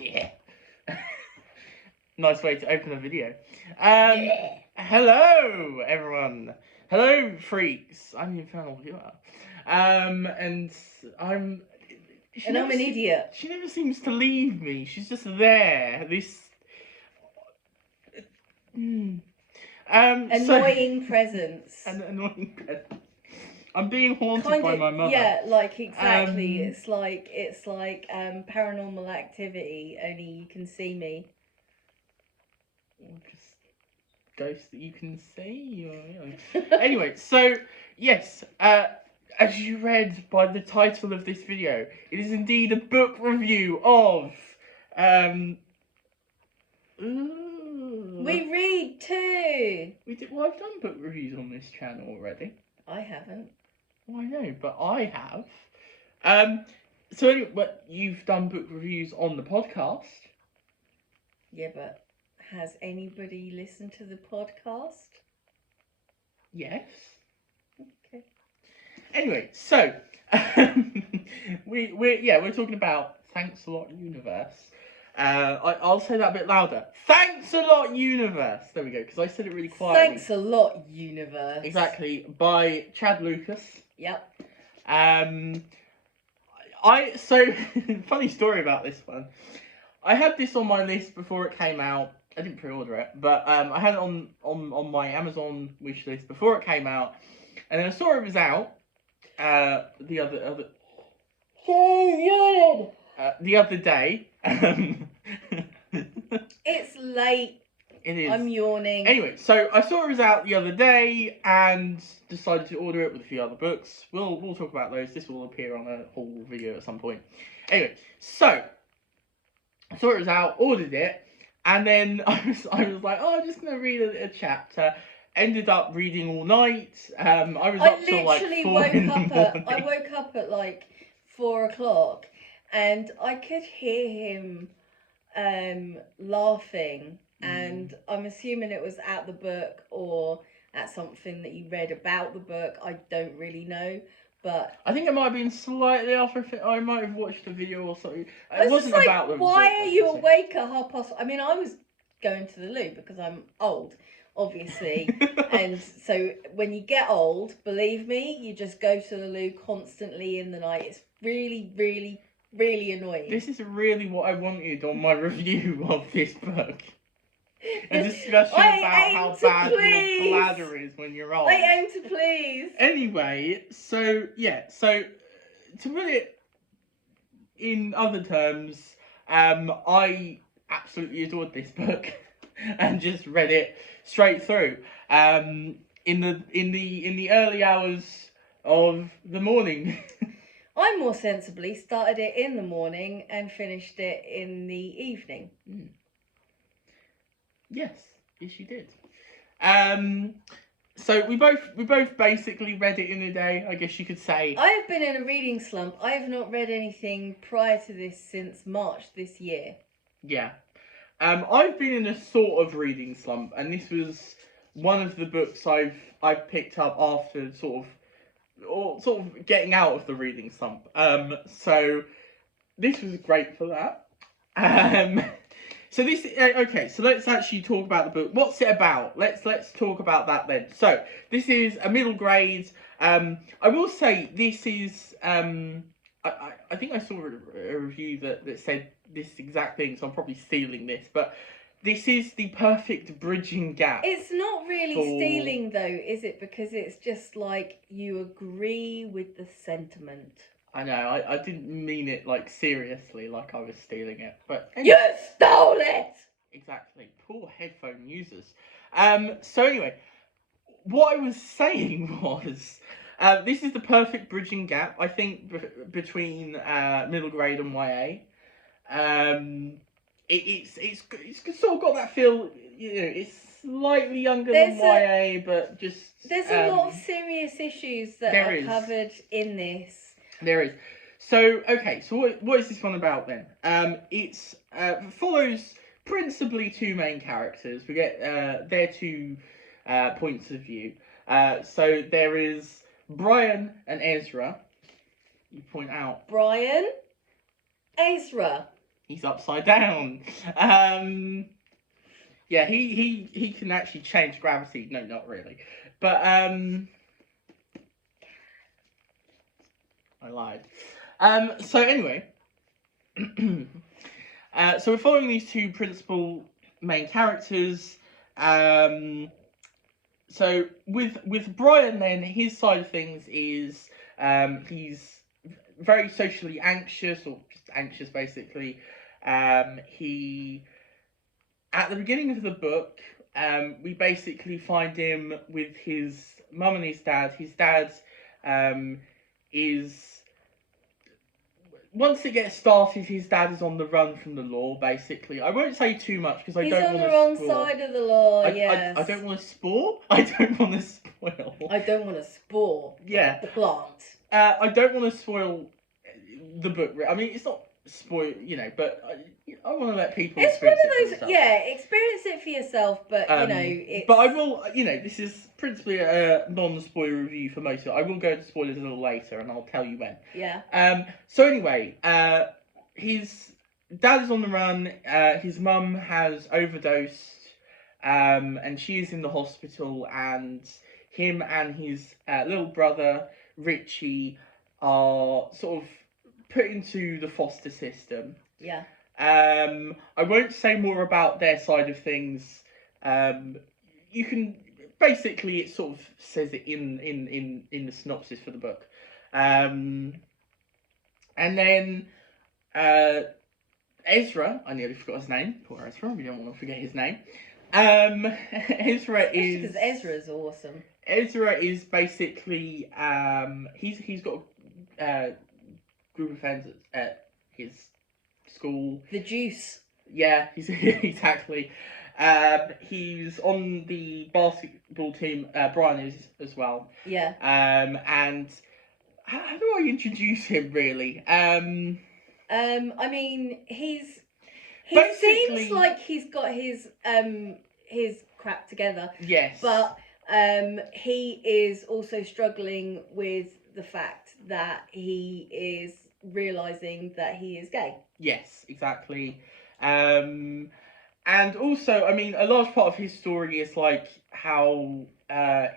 Yeah. Nice way to open a video. Yeah. Hello, everyone. Hello, freaks. I'm the Infernal Viewer. And I'm... And I'm an idiot. She never seems to leave me. She's just there. This... Annoying presence. An annoying presence. I'm being haunted by my mother. Yeah, like exactly. It's like Paranormal Activity, only you can see me. Just ghosts that you can see. Anyway, so yes, as you read by the title of this video, it is indeed a book review of. We read too. Well, I've done book reviews on this channel already. I haven't. Well, I know, but I have. So anyway, but you've done book reviews on the podcast. Yeah, but has anybody listened to the podcast? Yes. Okay. Anyway, so we're talking about Thanks a Lot Universe. I'll say that a bit louder. Thanks a Lot Universe. There we go, because I said it really quietly. Thanks a Lot Universe. Exactly, by Chad Lucas. Yep. So funny story about this one. I had this on my list before it came out. I didn't pre-order it, but I had it on my Amazon wish list before it came out, and then I saw it was out. The other day. It's late. It is. I'm yawning. Anyway, so I saw it was out the other day and decided to order it with a few other books. We'll talk about those. This will appear on a whole video at some point. Anyway, so I saw it was out, ordered it, and then I was like, oh, I'm just gonna read a chapter. Ended up reading all night. I was up till like 4 in the morning. I woke up at like 4 o'clock, and I could hear him laughing. And I'm assuming it was at the book or at something that you read about the book. I don't really know, but I think it might have been slightly after. I might have watched a video or something. It wasn't like, about the book. Why are you awake at 1:30? I mean, I was going to the loo because I'm old, obviously, and so when you get old, believe me, you just go to the loo constantly in the night. It's really, really, really annoying. This is really what I wanted on my review of this book. A discussion about how bad your bladder is when you're old. I aim to please. Anyway, so to put it in other terms, I absolutely adored this book and just read it straight through. In the early hours of the morning. I more sensibly started it in the morning and finished it in the evening. Yes, you did. So we both basically read it in a day, I guess you could say. I have been in a reading slump. I have not read anything prior to this since March this year. Yeah. I've been in a sort of reading slump, and this was one of the books I've picked up after sort of getting out of the reading slump. So this was great for that. So this okay. So let's actually talk about the book. What's it about? Let's talk about that then. So this is a middle grade. I will say this is. I think I saw a review that said this exact thing, so I'm probably stealing this, but this is the perfect bridging gap. It's not really stealing though, is it? Because it's just like you agree with the sentiment. I know, I didn't mean it like seriously, like I was stealing it, but anyway. You stole it! Exactly, poor headphone users. So anyway, what I was saying was, this is the perfect bridging gap, I think, between middle grade and YA. It's sort of got that feel, you know, it's slightly younger than YA, but just... There's a lot of serious issues that are covered in this. There is. So, okay, so what is this one about then? It follows principally two main characters. We get their two points of view. So there is Brian and Ezra. You point out. Brian, Ezra. he's upside down. Yeah, he can actually change gravity. No, not really, but I lied. So anyway, so we're following these two principal main characters. So with Brian, then his side of things is he's very socially anxious, or just anxious basically. He At the beginning of the book, we basically find him with his mum and his dad. His dad is once it gets started, his dad is on the run from the law. Basically, I won't say too much because I don't want to. He's on the wrong side of the law. Yes. I don't want to spoil. I don't want to spoil. I don't want to spoil. Yeah. The plot. I don't want to spoil the book. I mean, it's not spoil, but I want to let people. It's one of those. Themselves. Yeah, experience it for yourself. But it's... But I will. This is principally a non-spoiler review for most of it. I will go into spoilers a little later, and I'll tell you when. Yeah. So anyway, his dad is on the run. His mum has overdosed, and she is in the hospital. And him and his little brother Richie are sort of put into the foster system. Yeah. I won't say more about their side of things. You can basically, it sort of says it in the synopsis for the book. And then Ezra, I nearly forgot his name. Poor Ezra, we don't want to forget his name. Ezra is because Ezra's awesome. Ezra is basically he's got a group of friends at his school. The Juice. Yeah, he's exactly. He's on the basketball team. Brian is as well. Yeah. And how do I introduce him really? I mean, he seems like he's got his crap together. Yes. But he is also struggling with the fact that he is realizing that he is gay. Yes, exactly. And also, I mean, a large part of his story is like how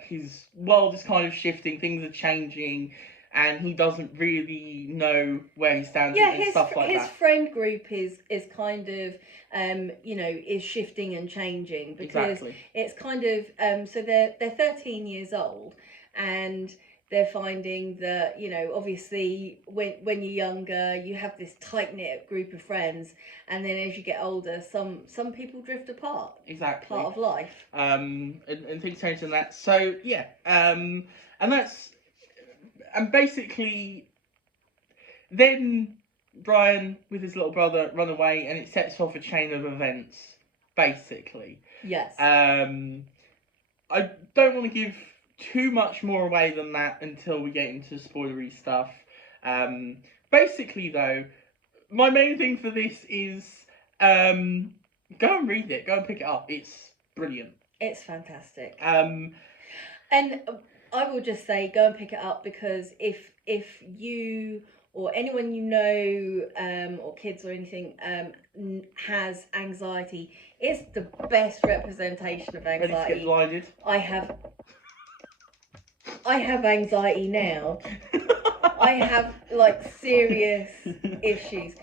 his world is kind of shifting, things are changing, and he doesn't really know where he stands and stuff like that. His friend group is kind of is shifting and changing because it's kind of so they're 13 years old, and they're finding that, obviously when you're younger, you have this tight-knit group of friends, and then as you get older, some people drift apart. Exactly. Part of life. And things change in that. So, yeah. And basically, then Brian, with his little brother, run away, and it sets off a chain of events, basically. Yes. I don't want to give too much more away than that until we get into spoilery stuff. Basically, though, my main thing for this is go and read it. Go and pick it up. It's brilliant. It's fantastic. And I will just say, go and pick it up, because if you or anyone you know, or kids or anything, has anxiety, it's the best representation of anxiety. Ready to get blinded? I have anxiety now. I have serious issues.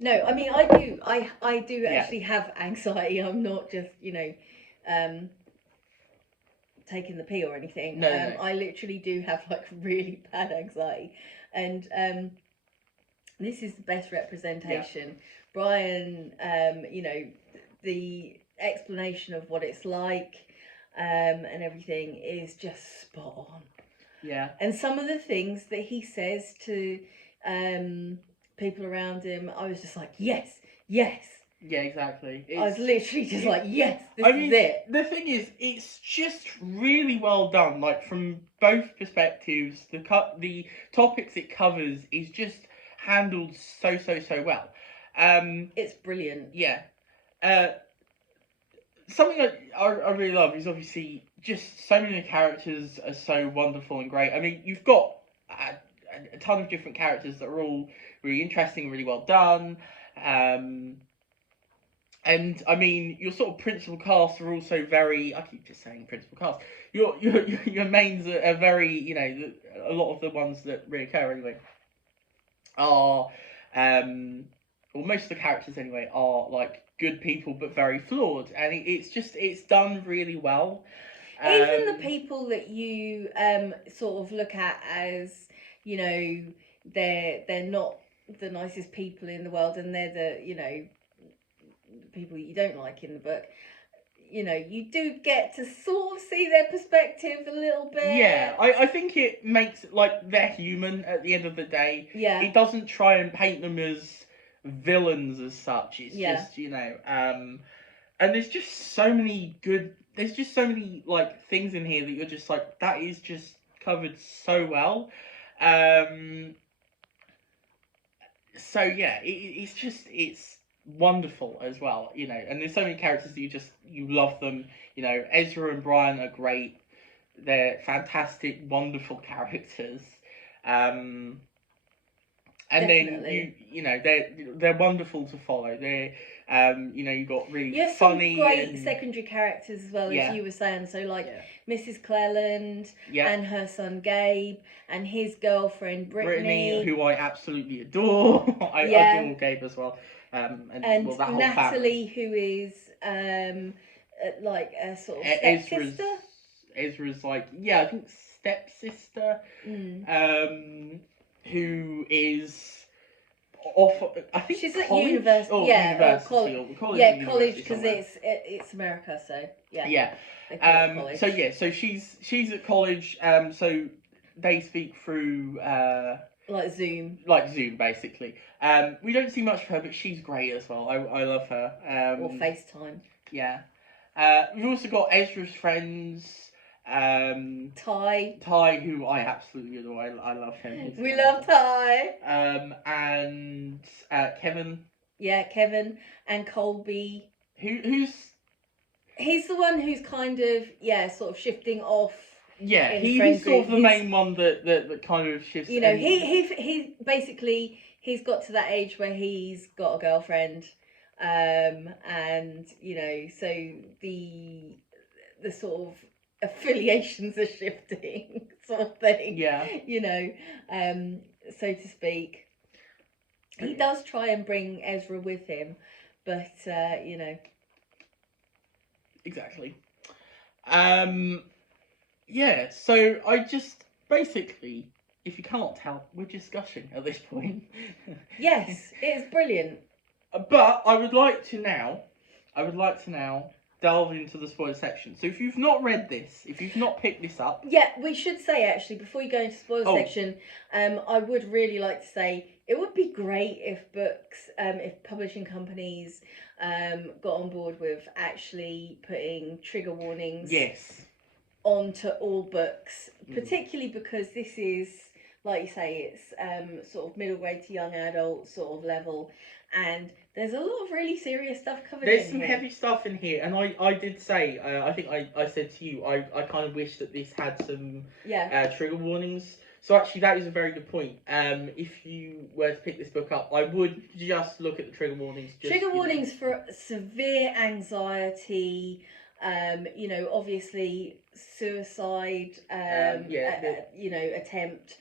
No, I mean I do actually have anxiety. I'm not just taking the pee or anything. No. I literally do have really bad anxiety, and this is the best representation. Yeah. Brian, the explanation of what it's like, and everything is just spot on. Yeah. And some of the things that he says to people around him, I was just like, yes. Yeah, exactly. I was literally just yes, this is it. The thing is, it's just really well done. Like, from both perspectives, the topics it covers is just handled so well. It's brilliant. Yeah. Something I really love is obviously just so many characters are so wonderful and great. I mean, you've got a ton of different characters that are all really interesting, really well done. And I mean, your sort of principal cast are also very. I keep just saying principal cast. Your mains are very. A lot of the ones that reoccur anyway are, or most of the characters anyway are like good people but very flawed, and it's done really well. Even the people that you sort of look at as, they're not the nicest people in the world, and they're the people you don't like in the book. You do get to sort of see their perspective a little bit. Yeah, I think it makes like they're human at the end of the day. Yeah. It doesn't try and paint them as villains as such. It's Yeah. just and there's just so many good. There's just so many like things in here that you're just like, that is just covered so well. So yeah, it's wonderful as well, and there's so many characters that you love them. Ezra and Brian are great. They're fantastic, wonderful characters. And Definitely. then they're wonderful to follow. They're you got really You have funny some great and secondary characters as well, Yeah. as you were saying. So like yeah, Mrs. Cleland yeah. and her son Gabe and his girlfriend Brittany, Who I absolutely adore. I Yeah. adore Gabe as well. And and well, that whole Natalie, family. who is like a sort of Ezra's stepsister. Ezra's like, yeah, I think stepsister. Who is off? I think She's at college? university. Oh, Yeah, university. or Or college. Yeah, or college, university because somewhere. it's America, so yeah. Yeah. They call it college. So yeah, so she's at college. So they speak through like Zoom. like Zoom basically. We don't see much of her, but she's great as well. I love her. Or FaceTime. Yeah. We've also got Ezra's friends. Ty, who I absolutely adore. I love him. He's we wonderful. love Ty. And Kevin. Yeah, Kevin and Colby. Who's He's the one who's kind of sort of shifting off. yeah, in he's sort of the group. main one that kind of shifts. He basically he's got to that age where he's got a girlfriend, and so the sort of affiliations are shifting, sort of thing. Yeah. So to speak. He does try and bring Ezra with him, but Exactly. Yeah, so I just basically, if you can't tell, we're just gushing at this point. Yes, it's brilliant. But I would like to now delve into the spoiler section. So if you've not read this, if you've not picked this up, Yeah, we should say actually before you go into spoiler Oh. section, I would really like to say it would be great if books, if publishing companies, got on board with actually putting trigger warnings yes, onto all books, Mm. particularly because this is, like you say, it's sort of middle grade to young adult sort of level, and there's a lot of really serious stuff covered there's in some here. heavy stuff in here, and I did say, I think I said to you, I kind of wish that this had some trigger warnings. So actually, that is a very good point. If you were to pick this book up, I would just look at the trigger warnings. Trigger warnings for severe anxiety, obviously suicide, attempt,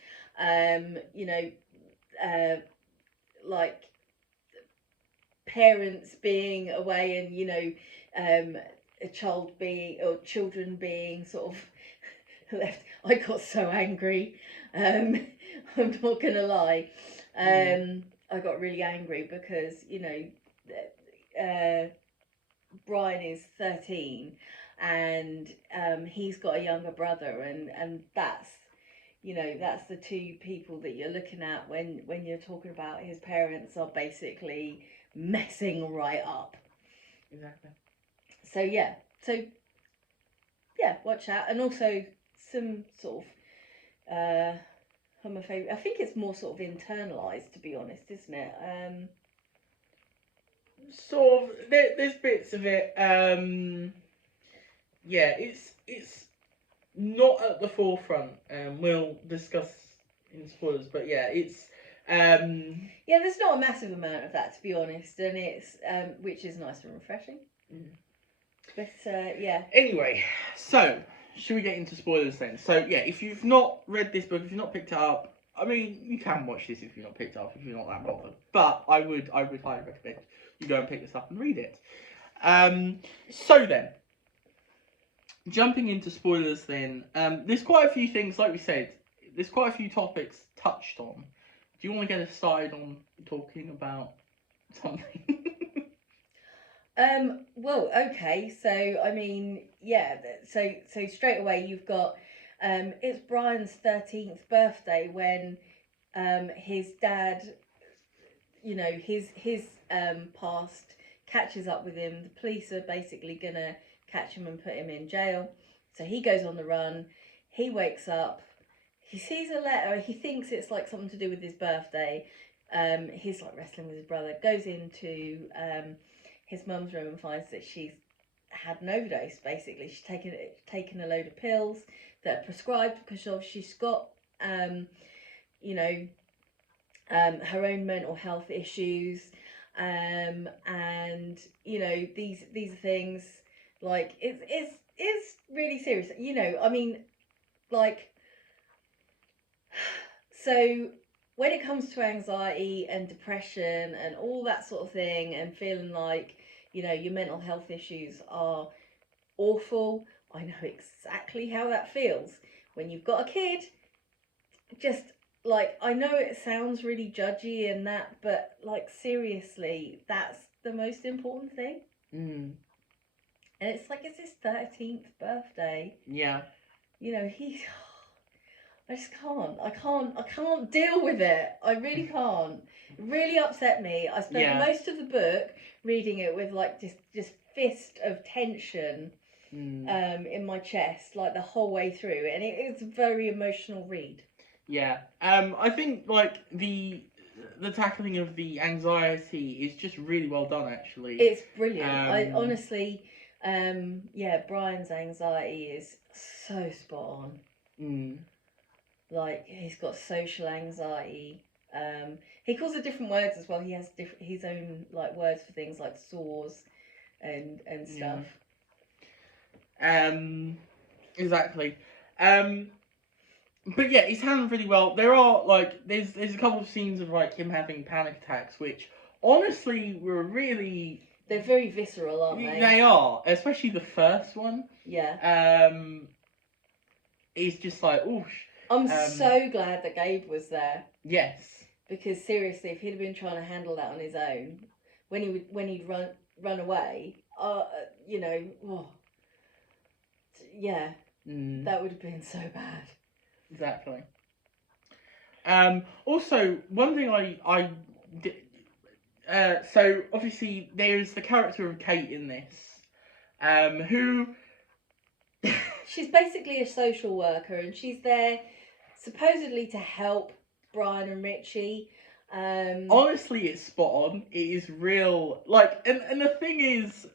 like parents being away and a child being or children being sort of left. I got so angry. I'm not gonna lie. I got really angry because Brian is 13 and he's got a younger brother, and that's that's the two people that you're looking at when you're talking about his parents are basically messing right up. Exactly. So watch out. And also some sort of homophobia. I think it's more sort of internalized, to be honest, isn't it? Sort of. There's bits of it. Yeah, it's not at the forefront. We'll discuss in spoilers, but yeah, it's Yeah, there's not a massive amount of that, to be honest, and it's which is nice and refreshing. But yeah. Anyway, so should we get into spoilers then? So yeah, if you've not read this book, if you've not picked it up, I mean, you can watch this if you've not picked it up, if you're not that bothered. But I would highly recommend you go and pick this up and read it. So then, jumping into spoilers then, there's quite a few things, like we said, there's quite a few topics touched on. Do you want to get us started on talking about something? Well, okay. So I mean, yeah. So straight away you've got it's Brian's 13th birthday when his dad, his past catches up with him. The police are basically gonna catch him and put him in jail. So he goes on the run. He wakes up. He sees a letter. He thinks it's like something to do with his birthday. He's like wrestling with his brother. Goes into his mum's room and finds that she's had an overdose. Basically, she's taken a load of pills that are prescribed because she's got her own mental health issues, and these are things like it's really serious. I mean, like, so when it comes to anxiety and depression and all that sort of thing, and feeling like your mental health issues are awful, I know exactly how that feels when you've got a kid. Just like, I know it sounds really judgy and that, but like, seriously, that's the most important thing. And it's like, it's his 13th birthday. Yeah. He's I just can't. I can't deal with it. I really can't. It really upset me. I spent most of the book reading it with like just fist of tension in my chest, like the whole way through, and it's a very emotional read. Yeah. I think like the tackling of the anxiety is just really well done, actually. It's brilliant. I honestly, Brian's anxiety is so spot on. Like, he's got social anxiety. He calls it different words as well. He has his own like words for things like sores and stuff. Exactly. But yeah, he's handled really well. There are like there's a couple of scenes of like him having panic attacks, which honestly were really, they're very visceral, aren't they? They are, especially the first one. Yeah. It's just like, oof. I'm so glad that Gabe was there. Yes. Because seriously, if he'd have been trying to handle that on his own, when he'd run away, yeah, that would have been so bad. Exactly. Also, one thing I did. So obviously there's the character of Kate in this, who. She's basically a social worker, and she's there supposedly to help Brian and Richie. Honestly, it's spot on. It is real. Like, and the thing is,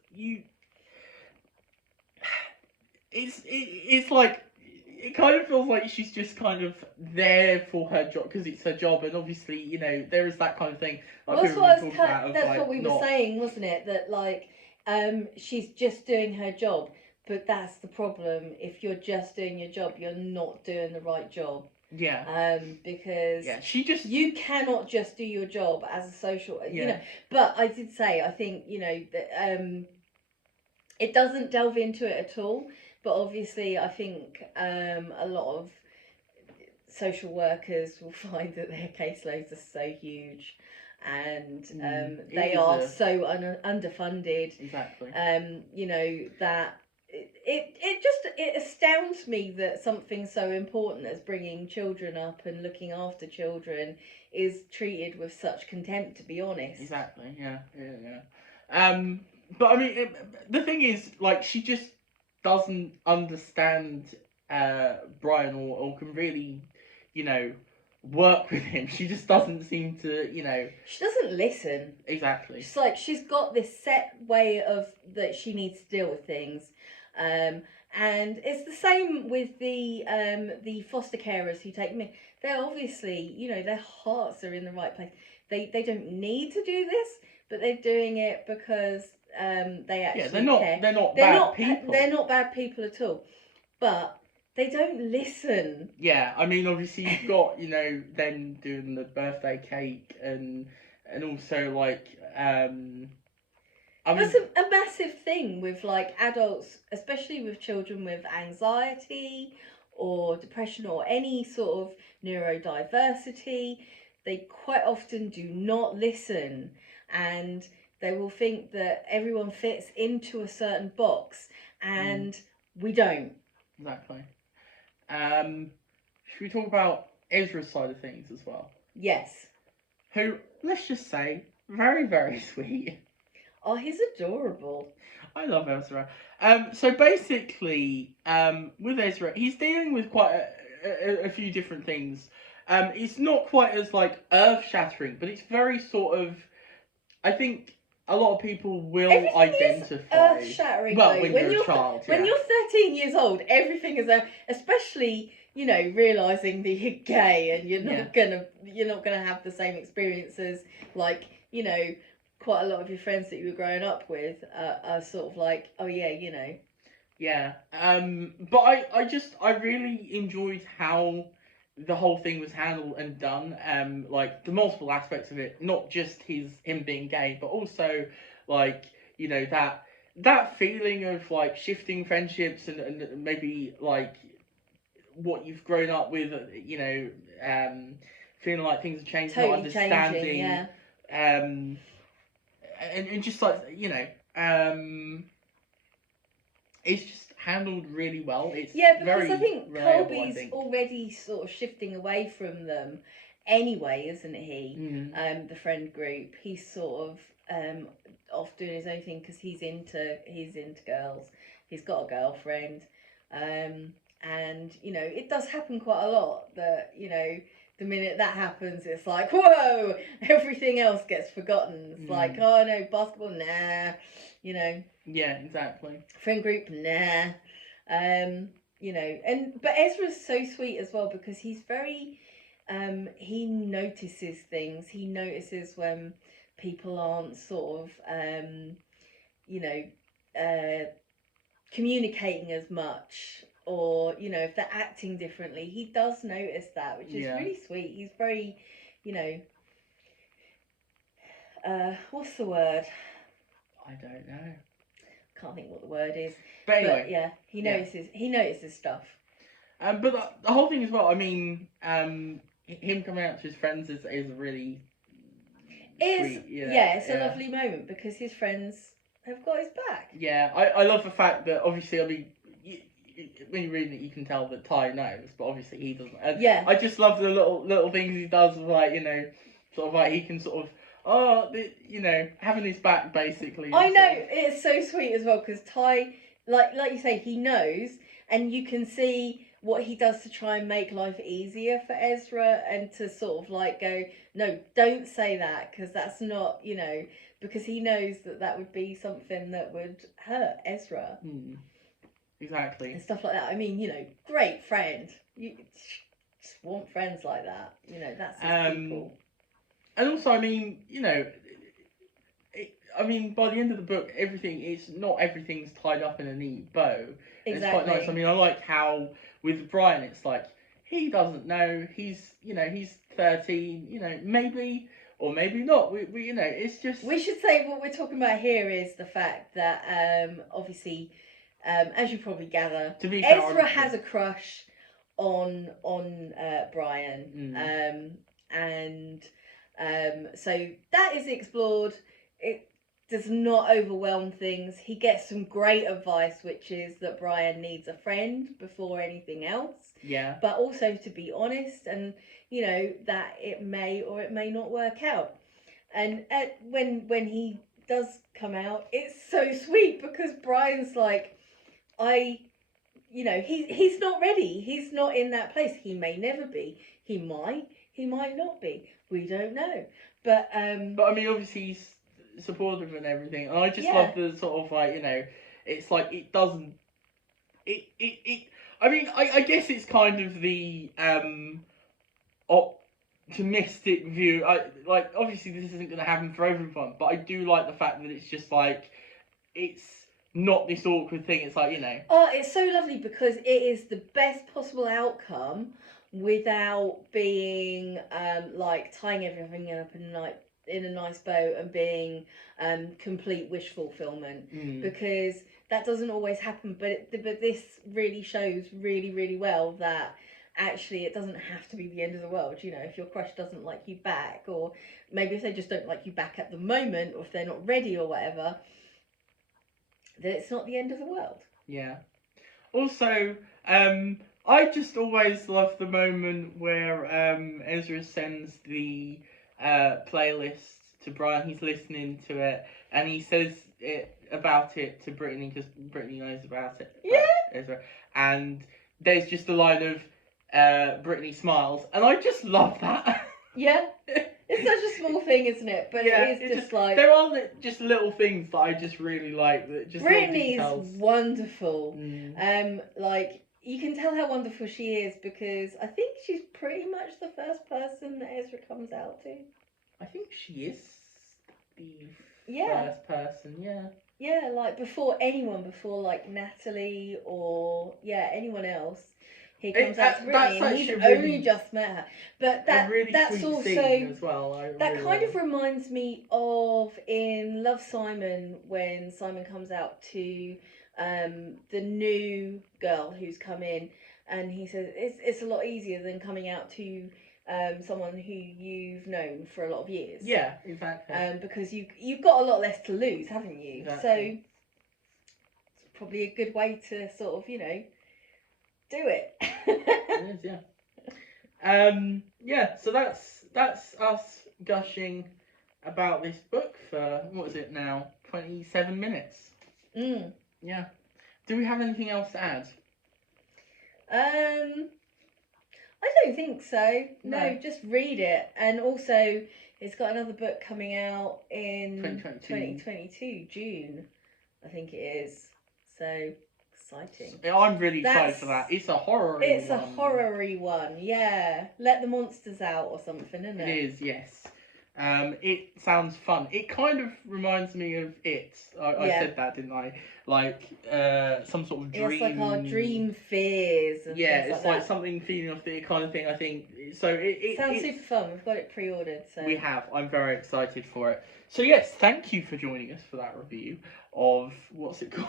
it's like, it kind of feels like she's just kind of there for her job because it's her job, and obviously, there is that kind of thing. Like, that's what we were saying, wasn't it? That like, she's just doing her job. But that's the problem. If you're just doing your job, you're not doing the right job. Yeah. Because you cannot just do your job as a social. But I did say, I think that it doesn't delve into it at all. But obviously, I think a lot of social workers will find that their caseloads are so huge, and they are so underfunded. Exactly. That. It astounds me that something so important as bringing children up and looking after children is treated with such contempt, to be honest. Exactly. Yeah. But I mean, the thing is, like, she just doesn't understand Brian or can really, work with him. She just doesn't seem to, She doesn't listen. Exactly. It's like she's got this set way of that she needs to deal with things. And it's the same with the foster carers who take me. they're obviously, you know, their hearts are in the right place. They don't need to do this, but they're doing it because they actually care. They're not bad people. They're not bad people at all, but they don't listen. Yeah, I mean, obviously you've got, you know, them doing the birthday cake and also like I mean, That's a massive thing with like adults, especially with children with anxiety or depression or any sort of neurodiversity. They quite often do not listen, and they will think that everyone fits into a certain box, and we don't. Exactly. Should we talk about Ezra's side of things as well? Yes. Who, let's just say, very, very sweet. Oh, he's adorable. I love Ezra. So basically, with Ezra, he's dealing with quite a few different things. It's not quite as like earth-shattering, but it's very sort of. I think a lot of people will Everything identify. is earth-shattering. Well, though. when you're a child, when you're 13 years old, everything is especially, you know, realizing that you're gay and you're not gonna have the same experiences like, you know, quite a lot of your friends that you were growing up with are sort of like, oh yeah, you know. Yeah. But I really enjoyed how the whole thing was handled and done. Like the multiple aspects of it, not just him being gay, but also like, you know, that feeling of like shifting friendships and maybe like what you've grown up with, you know, feeling like things have changed, Totally not understanding, changing, yeah. And just like, you know, it's just handled really well. It's because very I think reliable, Colby's already sort of shifting away from them anyway, isn't he? The friend group, he's sort of off doing his own thing because he's into girls. He's got a girlfriend, and you know it does happen quite a lot that, you know, the minute that happens, it's like, whoa, everything else gets forgotten. It's like, oh no, basketball, nah, you know. Yeah, exactly. Friend group, nah. You know, but Ezra's so sweet as well because he's very, he notices things. He notices when people aren't sort of, you know, communicating as much, or, you know, if they're acting differently. He does notice that, which is really sweet. He's very, you know, what's the word? I don't know. Can't think what the word is. But anyway, yeah, he notices stuff. But the whole thing as well. I mean, him coming out to his friends is really sweet. It's a lovely moment because his friends have got his back. Yeah, I love the fact that obviously, I mean, when you're reading it, you can tell that Ty knows, but obviously he doesn't. And yeah. I just love the little things he does, like, you know, sort of like he can sort of, you know, having his back basically. I know, it's so sweet as well because Ty, like you say, he knows, and you can see what he does to try and make life easier for Ezra and to sort of like go, no, don't say that because that's not, you know, because he knows that would be something that would hurt Ezra. Exactly. And stuff like that. I mean, you know, great friend. You just want friends like that. You know, that's just people. And also, I mean, you know, I mean, by the end of the book, not everything's tied up in a neat bow. Exactly. It's quite nice. I mean, I like how with Brian, it's like he doesn't know. He's 13. You know, maybe or maybe not. We you know, it's just. We should say what we're talking about here is the fact that obviously, as you probably gather, Ezra has a crush on Brian, and so that is explored. It does not overwhelm things. He gets some great advice, which is that Brian needs a friend before anything else. Yeah. But also to be honest, and you know that it may or it may not work out. And when he does come out, it's so sweet because Brian's like, you know, he's not ready. He's not in that place. He may never be. He might not be. We don't know. But I mean, obviously he's supportive and everything, and I just love the sort of like, you know, it's like it doesn't. I mean, I guess it's kind of the optimistic view. Like obviously this isn't going to happen for everyone, but I do like the fact that it's just like it's not this awkward thing. It's like, you know. Oh, it's so lovely because it is the best possible outcome without being like tying everything up in a nice bow and being complete wish fulfillment, because that doesn't always happen. But this really shows really well that actually it doesn't have to be the end of the world. You know, if your crush doesn't like you back, or maybe if they just don't like you back at the moment, or if they're not ready or whatever, then it's not the end of the world. Yeah. Also, I just always love the moment where Ezra sends the playlist to Brian. He's listening to it, and he says about it to Brittany, because Brittany knows about it. Yeah. Ezra. And there's just a line of Brittany smiles, and I just love that. Yeah. It's such a small thing, isn't it? But Yeah, it is just like... There are just little things that I just really like. That just Brittany's wonderful. Mm. Like, you can tell how wonderful she is because I think she's pretty much the first person that Ezra comes out to. I think she is the first person, yeah. Yeah, like before like Natalie or anyone else. He comes out to Brittany and he's only just met her. But that's also as well. Kind of reminds me of in Love, Simon, when Simon comes out to the new girl who's come in, and he says it's a lot easier than coming out to someone who you've known for a lot of years. Yeah, exactly. Because you've got a lot less to lose, haven't you? Exactly. So it's probably a good way to sort of, you know, do it. It is, yeah. Yeah, so that's us gushing about this book for, what is it now, 27 minutes. Yeah. Do we have anything else to add? I don't think so. No, just read it. And also, it's got another book coming out in 2022, June, I think it is. So exciting. I'm really excited for that. It's a horror. It's a horror-y one, yeah. Let the monsters out or something, isn't it? It is, yes. It sounds fun. It kind of reminds me of It. I said that, didn't I? Like some sort of dream. It's like our dream fears. And it's like something feeding off the kind of thing. I think so. It sounds super fun. We've got it pre-ordered. So we have. I'm very excited for it. So yes, thank you for joining us for that review of what's it called?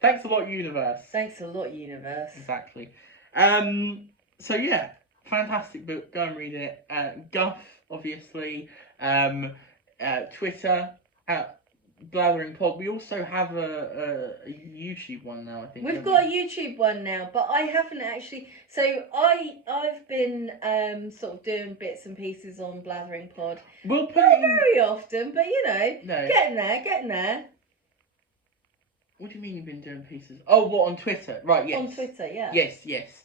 Thanks a lot, Universe. Thanks a lot, Universe. Exactly. So yeah, fantastic book. Go and read it. Guff, obviously. Twitter at Blathering Pod. We also have a YouTube one now, I think. We've got a YouTube one now, but I haven't actually. So I've been sort of doing bits and pieces on Blathering Pod. We'll put not very often, but you know, no. getting there. What do you mean you've been doing pieces? Oh, what, on Twitter? Right, yes. On Twitter, yeah. Yes.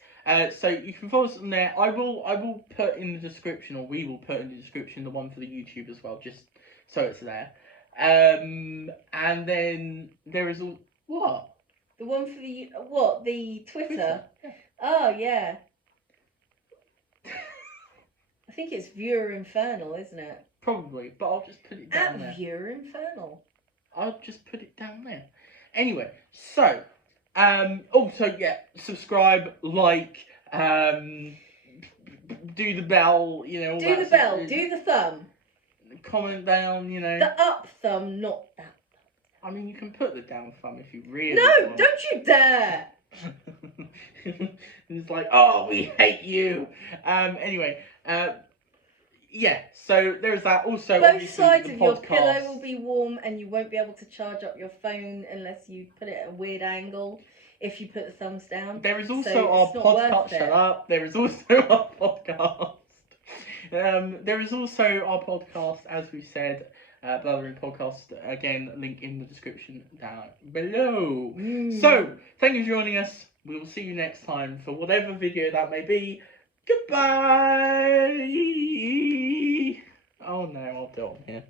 So you can follow us on there. I will put in the description, or we will put in the description, the one for the YouTube as well, just so it's there. And then there is what? The one for the Twitter? Yeah. Oh yeah. I think it's Viewer Infernal, isn't it? Probably, but I'll just put it down there. Viewer Infernal. I'll just put it down there. Anyway, so also subscribe, like, do the bell, you know. All do the bell, do the thumb. Comment down, you know. The up thumb, not that thumb. I mean, you can put the down thumb if you really No, want. don't you dare! It's like, oh, we hate you. Anyway, yeah, so there's that. Also, both sides of your podcast. pillow will be warm, and you won't be able to charge up your phone unless you put it at a weird angle. If you put the thumbs down. There is also our podcast. Shut up. There is also our podcast. There is also our podcast, as we said, Blathering Podcast. Again, link in the description down below. So, thank you for joining us. We will see you next time for whatever video that may be. Goodbye. Oh no, I'll do it on here.